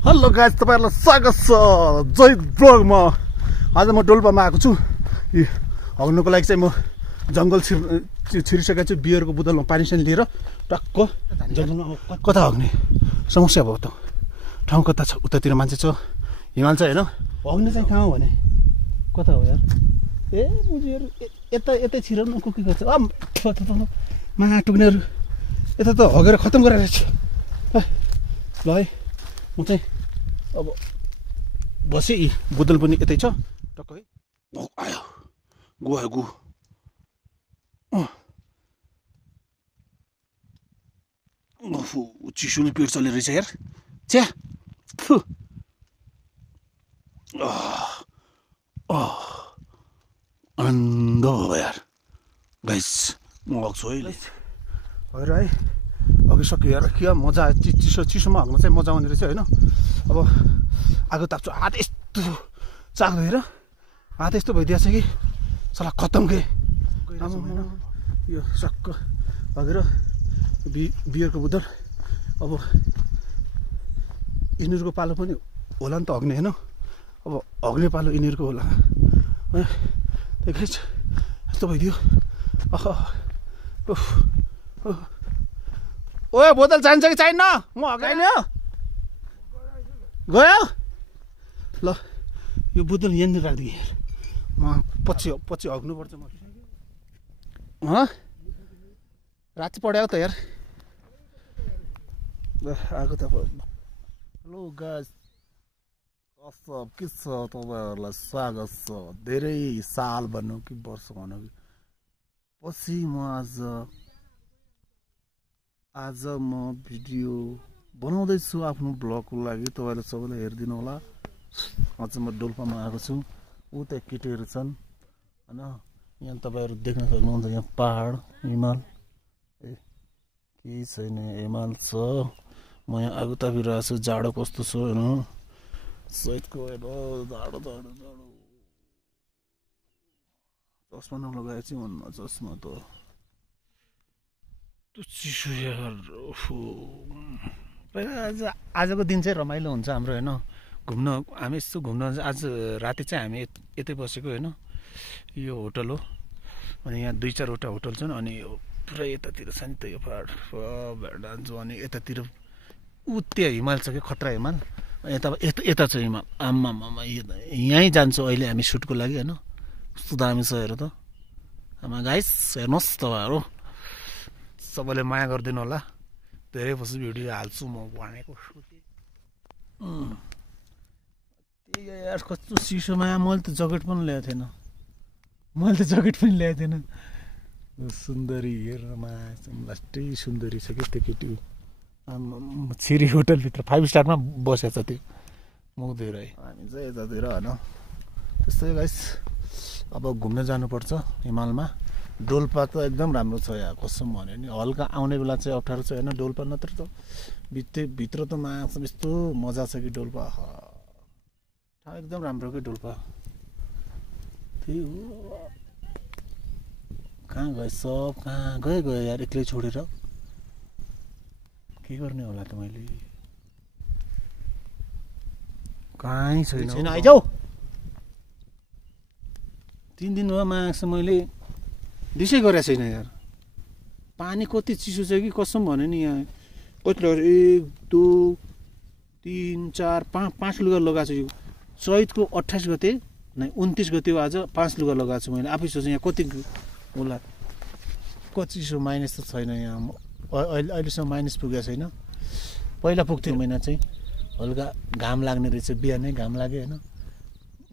Hello guys, तपाईहरुलाई स्वागत छ जय ब्लगमा। आज म डोल्पामा आएको छु। हग्नुको लागि चाहिँ म जंगल छिरिसकेको छु। बियरको बोतलमा पानी सानी लिएर टक्क जंगलमा कता हग्ने समस्या भयो त। ठाउँ कता छ? उतातिर मान्छे छ, हिमाल छ हैन। हग्ने चाहिँ कहाँ हो भने कता हो यार? ए मुजेर यता यतै छिराउनु कुकी गर्छ। मा टुक्नेहरु यता त हगेर खतम गरेर छ। ल है म चाहिँ अब बसे। बोतल पनि यतै छ टक्क है। आयो गु आयो गु। चिसोले पेट चल्ने रहेछ यार। च्या आनन्द भयो यार। गाइस म हग्छु है हजुर है। हगिसक्यो यार। के मजा आयो। चिसोमा हग्न चाहिँ मजा आउने रहेछ होइन। अब आगो ताप्छु। हात यस्तो चाख्दो हेर, हात यस्तो भइदिएछ कि सला खतम के यो सक्क हगेर बियरको बोतल। अब यिनीहरूको पालो पनि होला नि त हग्ने होइन। अब हग्ने पालो यिनीहरूको होला। यस्तो भइदियो। ओ बोतल चाहिन्छ कि चाहिन्न? म हगाइने हो। गयो ल यो बोतल यहाँनिर राखिदिएँ यार। म पछि हग्नुपर्छ म। राति पढ्यो त यार। आएको त हेलो गाइस, के छ तपाईँहरूलाई स्वागत छ। धेरै साल भनौँ कि वर्ष भनौँ कि पछि म आज म भिडियो बनाउँदैछु आफ्नो ब्लगको लागि। तपाईँहरूले सबैले हेरिदिनु होला। आज म डोल्पामा आएको छु। उता केटीहरू छन् होइन। यहाँ तपाईँहरू देख्न सक्नुहुन्छ, यहाँ पहाड हिमाल केही छैन, हिमाल छ। म यहाँ आगो तापिरहेको छु। जाडो कस्तो छ होइन। सहितको हेर्नु जाडो जाडो जाडो। चस्मा नलगाए चाहिँ हुन्न। चस्मा त चिसो यार। आजको दिन चाहिँ रमाइलो हुन्छ हाम्रो होइन। घुम्न हामी यस्तो घुम्न आज राति चाहिँ हामी यतै बसेको होइन। यो होटल हो। अनि यहाँ 2-4वटा होटल छन्। अनि यो पुरा यतातिर छ नि त यो पहाड भेडान्छु। अनि यतातिर त्यहाँ हिमाल छ कि खतरा हिमाल। यता छ हिमाल। आम्मामा यहीँ जान्छौँ अहिले हामी सुटको लागि होइन। कस्तो दामी छ हेर त। आमा गाइस हेर्नुहोस् तपाईँहरू। सबैले माया गरिदिनु होला। धेरै पछि भिडियो हाल्छु म भनेको। त्यही यार कस्तो चिसोमा मैले त ज्याकेट पनि ल्याएको थिएन। सुन्दरी हेर्नमा लास्टै सुन्दरी छ कि त्यो केटी। छिरी होटलभित्र 5 स्टारमा बसेको छ त्यो मुग्दै रहे। हामी चाहिँ यतातिर होइन। त्यस्तै गाइस अब घुम्न जानुपर्छ हिमालमा। डोल्पा त एकदम राम्रो छ यहाँ कसम भन्यो नि। हल्का आउने बेला चाहिँ अप्ठ्यारो छ होइन डोल्पा। नत्र त भित्र त मासम यस्तो मजा छ कि डोल्पा। ठाउँ एकदम राम्रो कि डोल्पा। त्यही हो। कहाँ गयो सब? कहाँ गयो यार एक्लै छोडेर? के गर्ने होला त मैले? कहीँ छैन। आइजाऊ। 3 दिन भयो माग्छ मैले दिसै गरेको छैन यार। पानी कति चिसो छ कि कसम भन्यो नि। यहाँ कति लगाएर 1 2 3 4 5 लुगा लगाएको छु। यो चैतको 28 गते 29 गते आज 5 लुगा लगाएको छु मैले। आफै सोचेँ यहाँ कति होला। कति चिसो माइनस त छैन यहाँ। अहिलेसम्म माइनस पुगेको छैन। पहिला पुग्थ्यो महिना चाहिँ हल्का घाम लाग्ने रहेछ। बिहानै घाम लाग्यो होइन।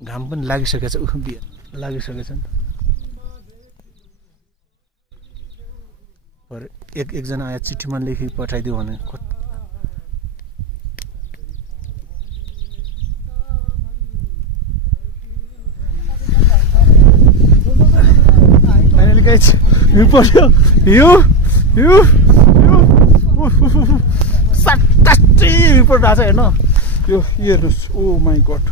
घाम पनि लागिसकेको छ। बिहान लागिसकेको छ नि त। एकजना आयो चिठीमा लेखी पठाइदियो भने रिपोर्ट आएको छ हेर्न। यो हेर्नुहोस्। ओ माई गड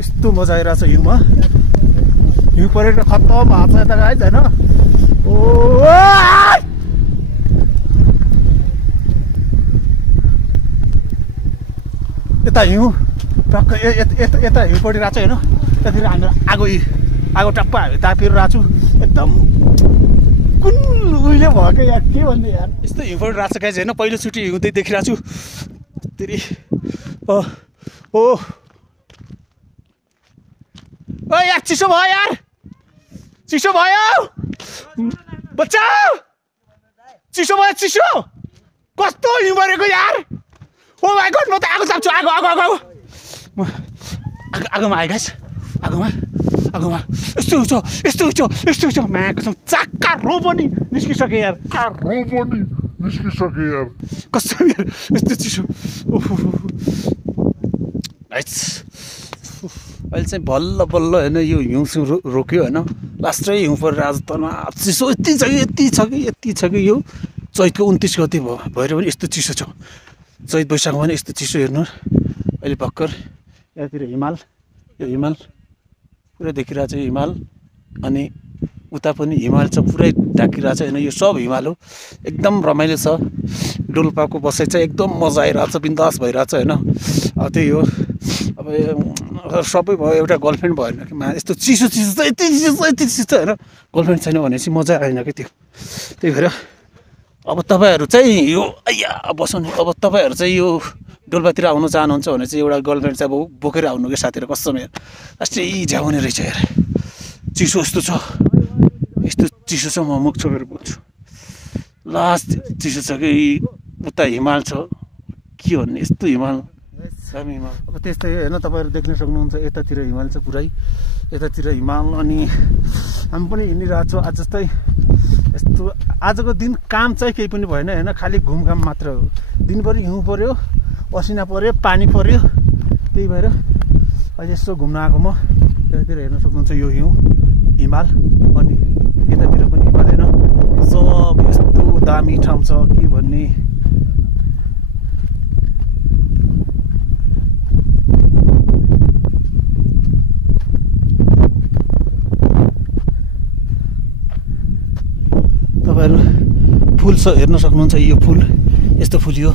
यस्तो मजा आइरहेछ हिउँमा। हिउँ परेर खतम भएको छ यता गाइस होइन। ओ यता हिउँ टक्क यता हिउँ परिरहेको छ होइन। यतातिर हाम्रो आगो टप्प हामी तापिरहेको छु एकदम कुन उहिले भयो क्या यार के भन्ने यार यस्तो हिउँ परिरहेको छ गाइस होइन। पहिलोचोटि हिउँदै देखिरहेको छु तेरि ओ यार चिसो भयो यार चिसो भयो बच्चा चिसो भयो चिसो कस्तो हिउँ परेको यार। ओ माई गॉड म त आगो चाप्छु आगोमा आयो गाइस आगोमा यस्तो छ माको चाक्का रो पनि निस्किसके यार कस्तो यार यस्तो चिसो अहिले चाहिँ बल्ल होइन यो हिउँ रोक्यो होइन। लास्टै हिउँ परेर आज त चिसो यति छ कि यो चैतको 29 गते भएर पनि यस्तो चिसो छ। चैत वैशाखमा पनि यस्तो चिसो हेर्नु अहिले भर्खर यतातिर हिमाल पुरै देखिरहेको छ हिमाल अनि उता पनि हिमाल छ पुरै ढाकिरहेको छ होइन। यो सब हिमाल हो एकदम रमाइलो छ। डोल्पाको बसाइ चाहिँ एकदम मजा आइरहेको छ बिन्दास भइरहेको छ होइन। अब त्यही हो अब सबै भयो एउटा गर्लफ्रेन्ड भएन कि यस्तो चिसो चाहिँ यति चिसो होइन। गर्लफ्रेन्ड छैन भनेपछि मजा आएन कि त्यो त्यही भएर अब तपाईँहरू चाहिँ यो बसाउने अब तपाईँहरू चाहिँ यो डोल्पातिर आउनु चाहनुहुन्छ भने चाहिँ एउटा गर्लफ्रेन्ड चाहिँ अब बोकेर आउनु कि साथीहरू कस्तो यार लास्टै झ्याउने रहेछ यार चिसो यस्तो छ म मुख छोपेर बोल्छु लास्ट चिसो छ कि उता हिमाल छ के भन्ने यस्तो हिमाल अब त्यस्तै होइन। तपाईँहरू देख्न सक्नुहुन्छ यतातिर हिमाल छ पुरै यतातिर हिमाल अनि हामी पनि हिँडिरहेको छौँ। आज जस्तै यस्तो आजको दिन काम चाहिँ केही पनि भएन होइन खालि घुमघाम मात्र हो। दिनभरि हिउँ पऱ्यो असिना पऱ्यो पानी पऱ्यो त्यही भएर अहिले यसो घुम्न आएको म। यतातिर हेर्न सक्नुहुन्छ यो हिउँ हिमाल अनि यतातिर पनि हिमाल होइन। सब यस्तो दामी ठाउँ छ के भन्ने। तपाईँहरू फुल हेर्न सक्नुहुन्छ यो फुल यस्तो फुल यो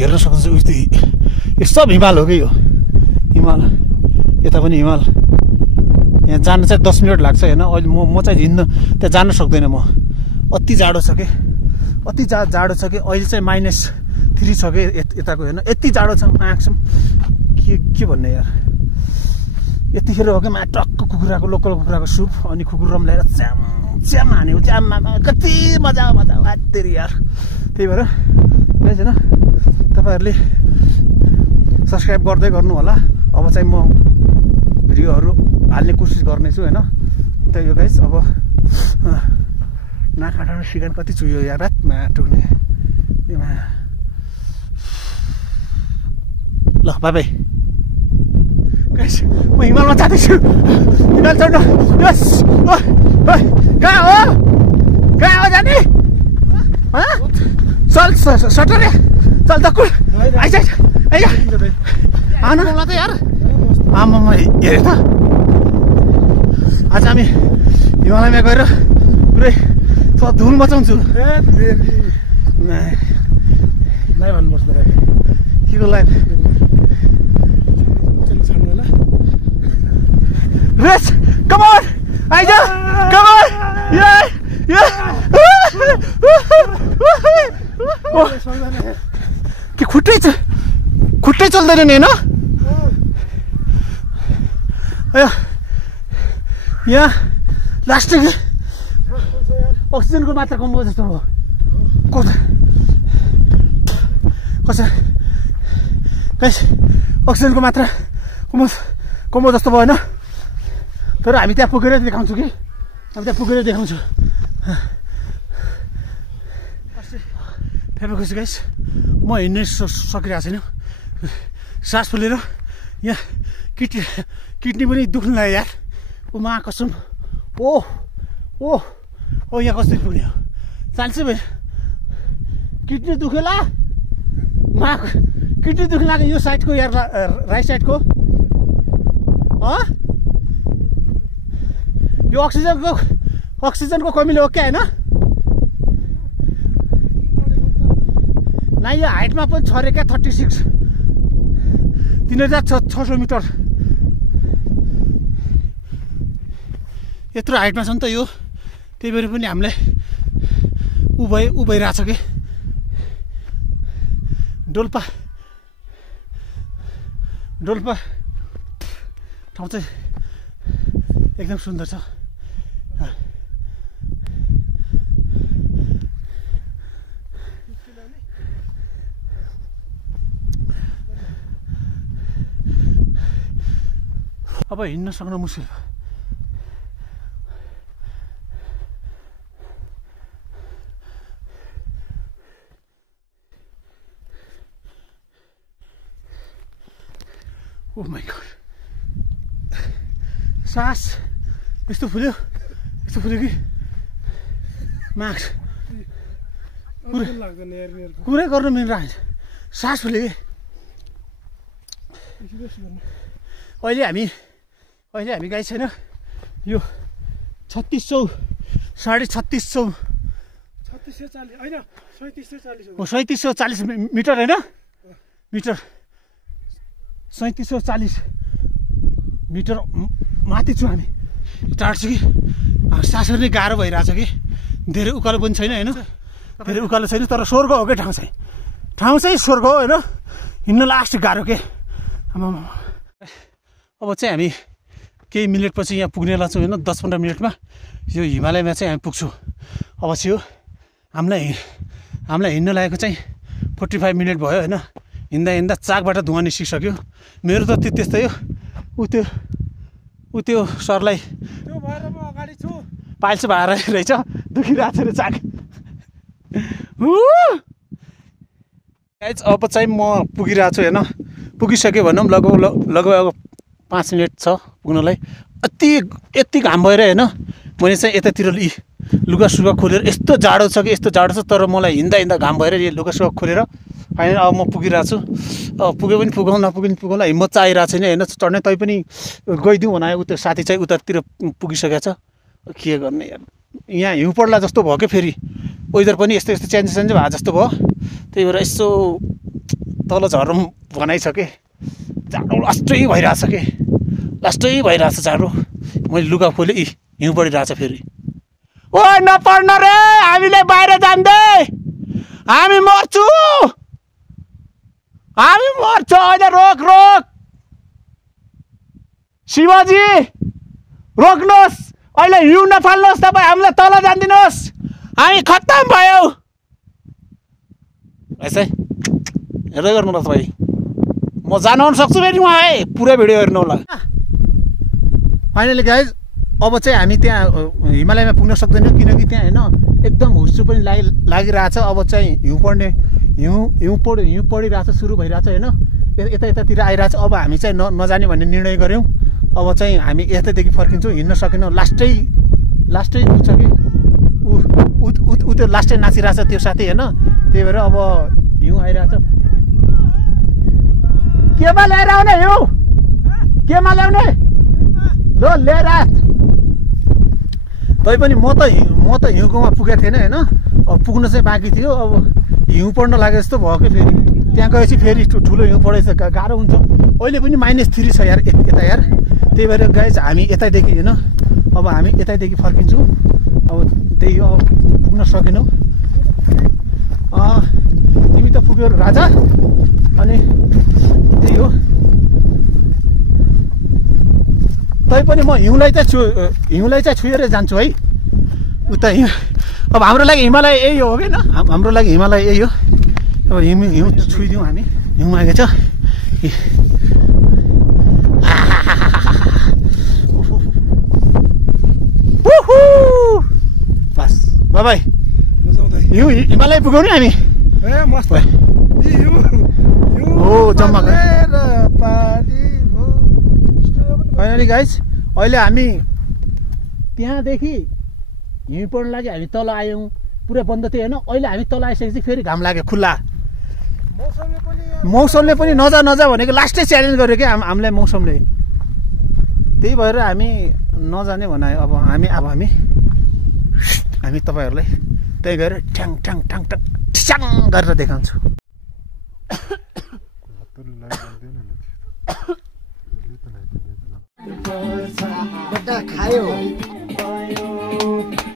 हेर्न सक्नुहुन्छ उस्तो यो सब हिमाल हो कि यो हिमाल यता पनि हिमाल। यहाँ जान चाहिँ 10 मिनट लाग्छ होइन। अहिले म चाहिँ हिँड्न त्यहाँ जान सक्दैन म अति जाडो छ कि अति जाडो छ कि अहिले चाहिँ -3 छ कि यताको होइन यति जाडो छ आँखसम्म के भन्ने यार। यतिखेर हो कि टक्क कुखुराको लोकल कुखुराको सुप अनि कुकुर रम्लाएर च्याम हानेको च्याममा कति मजा तेरि यार। त्यही भएर होइन तपाईँहरूले सब्सक्राइब गर्दै गर्नु होला। अब चाहिँ म भिडियोहरू हाल्ने कोसिस गर्नेछु होइन। त्यही हो गाइस अब नाकाटामा सिगान कति चुयो यार रात माटोने ल बाई म हिमालमा जाँदैछु हिमाल चढ्न। कहाँ हो जाने चल सटरे चल दक्कु आइज आउनु त यार आमा हेरेँ त आज हामी हिमालयमा गएर पुरै धुल मचाउँछु। लाइभ हाल्नुपर्छ के को live Let's come on! Aija! Come on! Yeah! के खुट्टै चल्दैन नि होइन। यहाँ लास्ट अक्सिजनको मात्रा कम भयो जस्तो भयो अक्सिजनको मात्रा कम जस्तो भयो होइन। तर हामी त्यहाँ पुगेर देखाउँछु कि फेमेको गाइस म हिँड्नै सकिरहेको छैन सास फुलेर यहाँ किडनी पनि दुख्नु लाग्यो यार। मा कसम यहाँ कसरी पुग्ने हो चान्सै भयो किडनी दुखेला मा किडनी दुख्नु लाग्यो यो साइडको यार राइट साइडको यो अक्सिजनको कमीले हो क्या होइन। ना यो हाइटमा पनि छरे क्या 36 3600 मिटर यत्रो हाइटमा छ नि त यो त्यही भएर पनि हामीलाई उभइरहेछ कि डोल्पा ठाउँ चाहिँ एकदम सुन्दर छ अब हिँड्न सक्न मुस्किल Oh my god. सास यस्तो फुल्यो कि मार्क्स कुरै गर्न मिल्दैन सास फुल्यो कि अहिले हामी गाई छैन यो 3600 3650 3740 मिटर होइन मिटर 3740 मिटर माथि छु हामी टाढ छु कि सास फेर्ने गाह्रो भइरहेछ कि धेरै उकालो पनि छैन होइन धेरै उकालो छैन तर स्वर्ग हो क्या ठाउँ चाहिँ स्वर्ग हो होइन हिँड्न लास्ट गाह्रो के अब चाहिँ हामी केही मिनटपछि यहाँ पुग्नेलाई छौँ होइन 10-15 मिनटमा यो हिमालयमा चाहिँ हामी पुग्छौँ अब चाहिँ हामीलाई हिँड्न लागेको चाहिँ 45 मिनट भयो होइन हिँड्दा चाकबाट धुवा निस्किसक्यो मेरो त त्यस्तै हो उ त्यो सरलाई त्यो भएर म अगाडि छु पाइल्स भएर रहेछ दुखिरहेको छ रे चाक अब चाहिँ म पुगिरहेको छु होइन पुगिसक्यो भनौँ लगभग 5 मिनट छ पुग्नलाई यति घाम भएर होइन मैले चाहिँ यतातिर लुगासुगा खोलेर यस्तो जाडो छ तर मलाई हिँड्दा घाम भएर यो लुगासुगा खोलेर फाइनल अब म पुगिरहेको छु पुगे पनि पुगौँ नपुगे पनि पुगौँला हिम्मत चाहिँ आइरहेको छैन होइन चढ्ने तै पनि गइदिउँ भने उता साथी चाहिँ उतातिर पुगिसकेको छ के गर्ने यार यहाँ हिउँ पर्ला जस्तो भयो क्या फेरि वेदर पनि यस्तो चेन्ज भयो जस्तो भयो त्यही भएर यसो तल झरौँ बनाइसकेँ जाडो लास्टै भइरहेछ जाडो मैले लुगा खोलेँ हिउँ परिरहेछ फेरि ओ नपर्न रे हामीले बाहिर जान्दै हामी मर्छु अहिले रोक शिवजी रोक्नुहोस् अहिले हिउँ नफाल्नुहोस् तपाईँ हामीलाई तल जान्दिनुहोस् हामी खत्तम भयो यसै हेर्दै गर्नु होला तपाईँ म जान सक्छु फेरि उहाँ है पुरै भिडियो हेर्नु होला फाइनली गाइज अब चाहिँ हामी त्यहाँ हिमालयमा पुग्न सक्दैनौँ किनकि त्यहाँ होइन एकदम हुस्सु पनि लागिरहेछ अब चाहिँ हिउँ परिरहेछ सुरु भइरहेछ होइन यतातिर आइरहेछ अब हामी चाहिँ नजाने भन्ने निर्णय गऱ्यौँ अब चाहिँ हामी यतैदेखि फर्किन्छौँ हिँड्न सकेनौँ लास्टै पुग्छ कि ऊ त्यो लास्टै नाचिरहेछ त्यो साथी होइन त्यही भएर अब हिउँ आइरहेछ केमा लिएर आउने हिउँ केमा ल्याउने ल लिएर तैपनि म त हिउँकोमा पुगेको थिएन होइन अब पुग्न चाहिँ बाँकी थियो अब हिउँ पढ्न लागे जस्तो भयो कि फेरि त्यहाँ गएपछि फेरि ठुलो हिउँ पढेछ गाह्रो हुन्छ अहिले पनि -3 छ यार यता यार त्यही भएर गाइज हामी यतैदेखि होइन अब हामी यतैदेखि फर्किन्छौँ अब त्यही हो पुग्न सकेनौँ तिमी त पुग्यो राजा अनि त्यही हो तैपनि म हिउँलाई चाहिँ छुएर जान्छु है उता अब हाम्रो लागि हिमालय यही हो कि न हाम्रो लागि हिमालय यही हो अब हिउँ छुइदिउँ हामी हिउँ आएको छ बस बाई हिउँ हिमालय पुग्यौँ नि हामी हो जम्मा फाइनली गाइज अहिले हामी त्यहाँदेखि हिउँ पर्न लागि हामी तल आयौँ पुरै बन्द थियो होइन अहिले हामी तल आइसकेपछि फेरि घाम लाग्यो खुल्ला मौसमले पनि नजा भनेको लास्टै च्यालेन्ज गर्यो क्या हामीलाई मौसमले त्यही भएर हामी नजाने भनायो अब हामी तपाईँहरूलाई त्यही गएर ठ्याङ गरेर देखाउँछु बेटा खायो